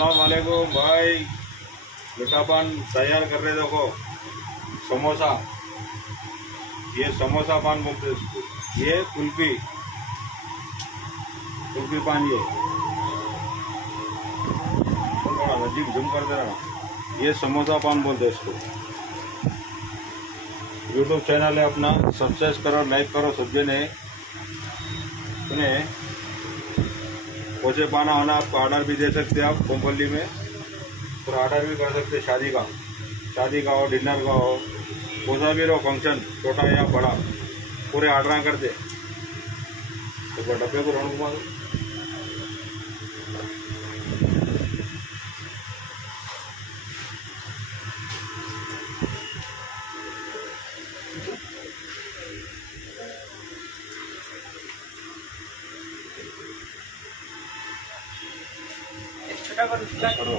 अस्सलाम वालेकुम भाई। मीठापान तैयार कर रहे, देखो समोसा। ये समोसा पान बोलते हैं इसको। ये कुल्फी पान। ये थोड़ा नजीक जूम कर दे रहा। ये समोसा पान बोलते हैं इसको। यूट्यूब चैनल है अपना, सब्सक्राइब करो, लाइक करो सब जने। सुने पोचे पाना होना, आपको ऑर्डर भी दे सकते हैं आप कोमपल्ली में, और ऑर्डर भी कर सकते हैं शादी का हो, डिनर का हो, कोसा भी रहो फंक्शन, छोटा या बड़ा, पूरे ऑर्डर कर दे। तो डब्बे को राउंड घुमा दो। करो